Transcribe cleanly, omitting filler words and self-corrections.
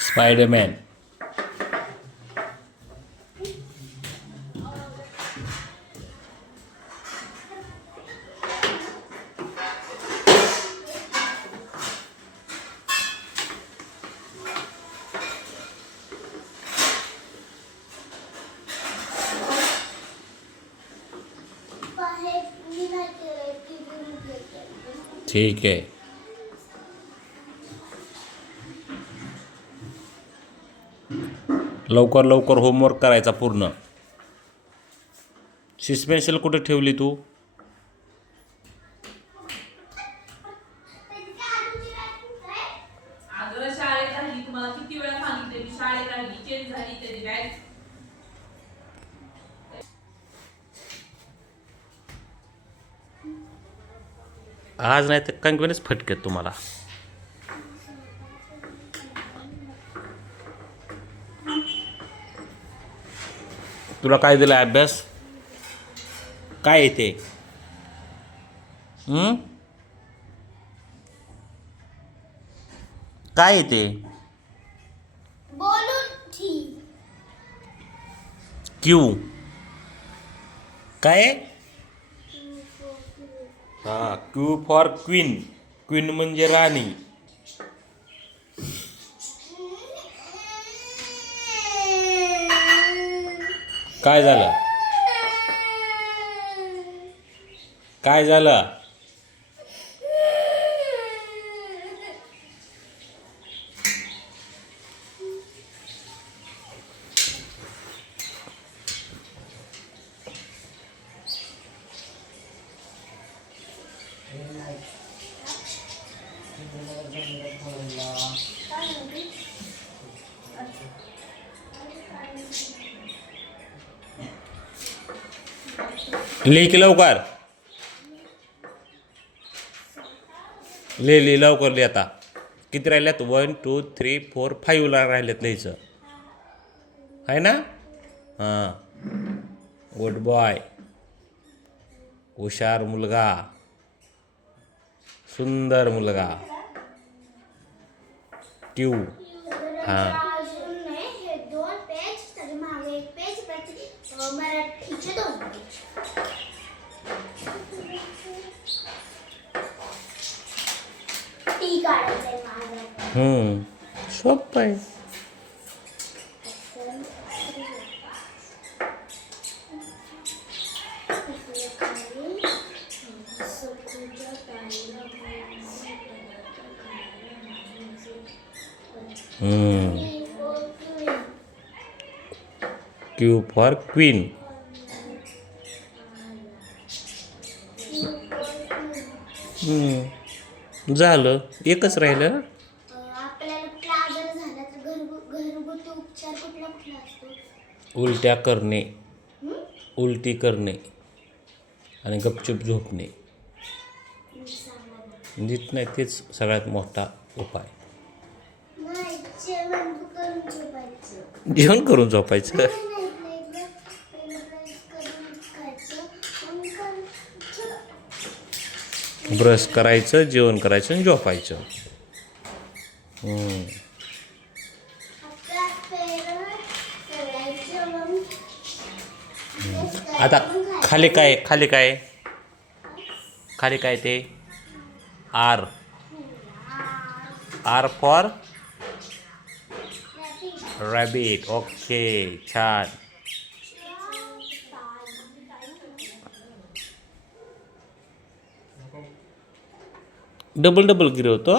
Spiderman. ठीक आहे. लवकर लवकर होमवर्क करायचा पूर्ण. शिस पेन्सिल कुठे ठेवली तू? आज नाही तर कंगवेनेच फटकेत तुम्हाला. तुला काय दिलं अभ्यास? काय येते? काय येते? क्यू. काय? हा, क्यू फॉर क्वीन. क्वीन म्हणजे राणी. काय झालं? काय झालं? लिह की लवकर. लिह लवकर लिह. आता किती राहिल्यात? 1 2 3 4 5 ला राहिल्यात लिहायचं आहे ना? हां, गुड बॉय. हुशार मुलगा, सुंदर मुलगा. ट्यू. हां, सोपं आहे. Q for queen. झालं, एकच राहिलं. उलट्या करणे, उलटी करणे आणि गपचूप झोपणे. नीट नाही, तेच सगळ्यात मोठा उपाय. जेवण करून झोपायचं. ब्रश करायचं, जेवण करायचं आणि झोपायचं. आता खाली काय? खाली काय? खाली काय ते? R. R for rabbit. Okay, छान. Double double गिरवतो.